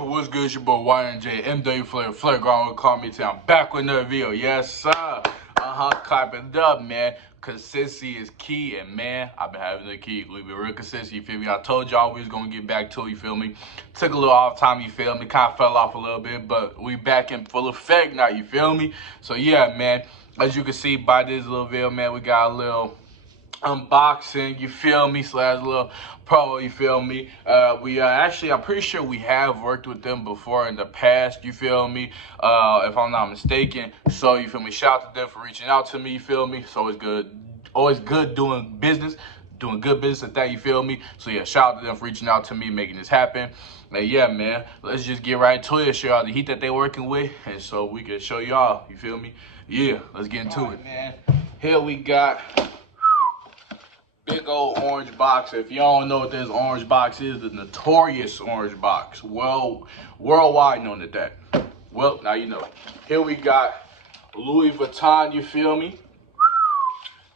What's good? It's your boy YNJ, MW Flair Ground call me today. I'm back with another video. Yes, sir. Clap it up, man. Consistency is key, and man, I've been having the key. We've been real consistent, you feel me? I told y'all we was gonna get back to it, you feel me? Took a little off time, you feel me? Kind of fell off a little bit, but we back in full effect now, you feel me? So yeah, man, as you can see by this little video, man, we got a little unboxing, you feel me, slash little pro, you feel me. Actually, I'm pretty sure we have worked with them before in the past, you feel me, if I'm not mistaken. So you feel me, shout out to them for reaching out to me, you feel me. So it's always good doing good business at that, you feel me. So yeah, shout out to them for reaching out to me, making this happen. And yeah, man, let's just get right to it, show y'all the heat that they're working with, and so we can show y'all, you feel me. Yeah, let's get into it, man. Here we got big old orange box. If you don't know what this orange box is, the notorious orange box. Well, worldwide known as that. Well, now you know. Here we got Louis Vuitton, you feel me?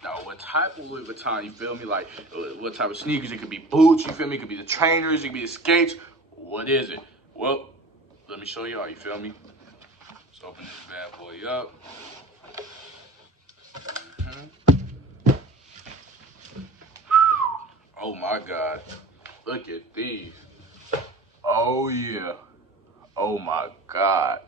Now, what type of Louis Vuitton, you feel me? Like, what type of sneakers? It could be boots, you feel me? It could be the trainers, it could be the skates. What is it? Well, let me show y'all, you feel me? Let's open this bad boy up. Oh my God, look at these. Oh yeah, oh my God.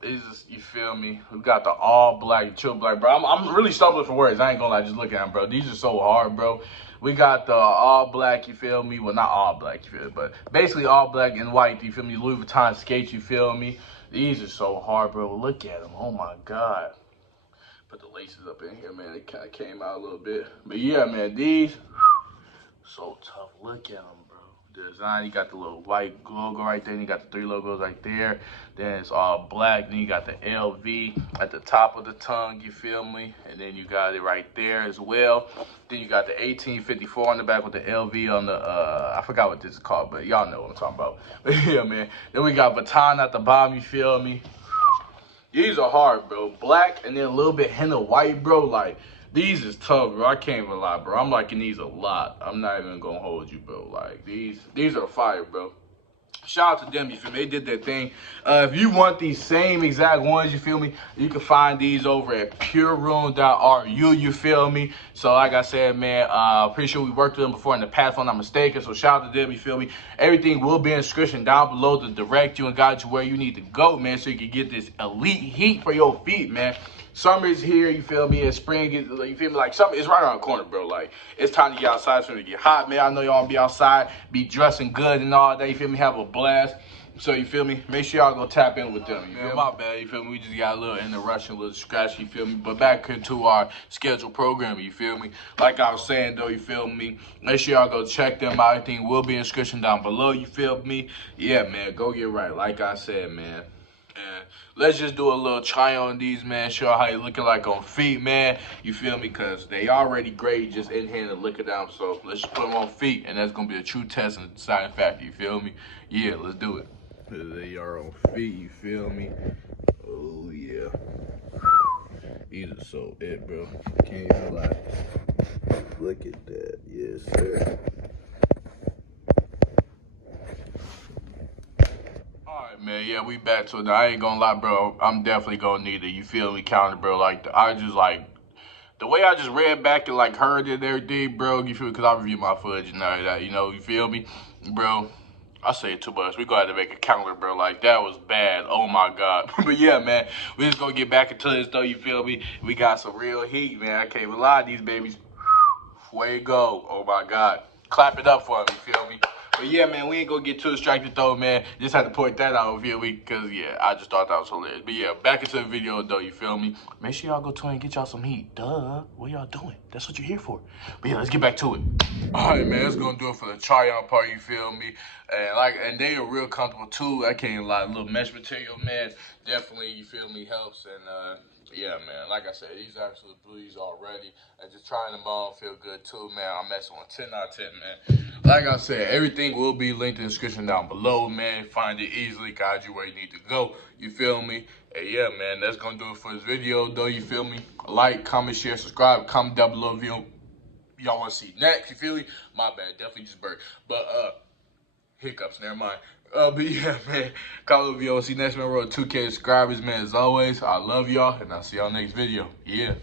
These is, you feel me? We got the all black, chill black, bro. I'm really stumbling for words. I ain't gonna lie, just look at them, bro. These are so hard, bro. We got the all black, you feel me? Well, not all black, you feel me? But basically all black and white, you feel me? Louis Vuitton skates, you feel me? These are so hard, bro. Look at them, oh my God. Put the laces up in here, man. It kind of came out a little bit. But yeah, man, these, so tough. Look at them, bro. The design, you got the little white logo right there. And you got the 3 logos right there. Then it's all black. Then you got the LV at the top of the tongue, you feel me? And then you got it right there as well. Then you got the 1854 on the back with the LV on the, I forgot what this is called, but y'all know what I'm talking about. But yeah, man. Then we got Vuitton at the bottom, you feel me? These are hard, bro. Black and then a little bit hint of white, bro. Like, these is tough, bro. I can't even lie, bro. I'm liking these a lot. I'm not even gonna hold you, bro. Like, these are fire, bro. Shout out to them, you feel me? They did their thing. If you want these same exact ones, you feel me, you can find these over at pureroom.ru, you feel me? So like I said, man, pretty sure we worked with them before in the past, if I'm not mistaken. So shout out to them, you feel me? Everything will be in the description down below to direct you and guide you where you need to go, man, so you can get this elite heat for your feet, man. Summer is here, you feel me? And spring is, you feel me? Like, summer is right around the corner, bro. Like, it's time to get outside. It's going to get hot, man. I know y'all want to be outside, be dressing good and all that, you feel me? Have a blast. So, you feel me? Make sure y'all go tap in with them. You feel me? My bad, you feel me? We just got a little interruption, a little scratch, you feel me? But back into our scheduled programming, you feel me? Like I was saying, though, you feel me? Make sure y'all go check them out. Everything will be in the description down below, you feel me? Yeah, man, go get right. Like I said, man. And let's just do a little try on these, man. Show how you looking like on feet, man. You feel me? Because they already great just in hand and look at them. So let's just put them on feet, and that's going to be a true test and deciding factor. You feel me? Yeah, let's do it. They are on feet, you feel me? Oh, yeah. These are so it, bro. Can't even lie. Look at that. Yes, sir. Alright, man, yeah, we back to it now. I ain't gonna lie, bro, I'm definitely gonna need it, you feel me, counter, bro. Like, I just, like, the way I just read back and, like, heard it every day, bro, you feel me, because I review my footage and all that, you know, you feel me, bro. I say it too much. We gonna have to make a counter, bro. Like, that was bad. Oh, my God. But, yeah, man, we just gonna get back into this, though, you feel me. We got some real heat, man. I can't even lie, these babies. Way go. Oh, my God. Clap it up for them, you feel me. But yeah, man, we ain't gonna get too distracted though, man. Just had to point that out, you feel me? Because, yeah, I just thought that was hilarious. But yeah, back into the video though, you feel me? Make sure y'all go to and get y'all some heat. Duh, what y'all doing? That's what you're here for. But yeah, let's get back to it. All right, man, that's gonna do it for the try-on part, you feel me? And they are real comfortable too. I can't lie, a little mesh material, man, definitely, you feel me, helps. And yeah, man, like I said, these absolute blues already. And just trying them on feel good too, man. I'm messing with 10 out of 10, man. Like I said, everything will be linked in the description down below, man. Find it easily, guide you where you need to go. You feel me? And yeah, man, that's gonna do it for this video, though. You feel me? Like, comment, share, subscribe. Comment down below if y'all want to see next. You feel me? My bad, definitely just burped. But hiccups, never mind. But yeah, man. Comment if you see next man. We're on 2K subscribers, man. As always, I love y'all, and I'll see y'all next video. Yeah.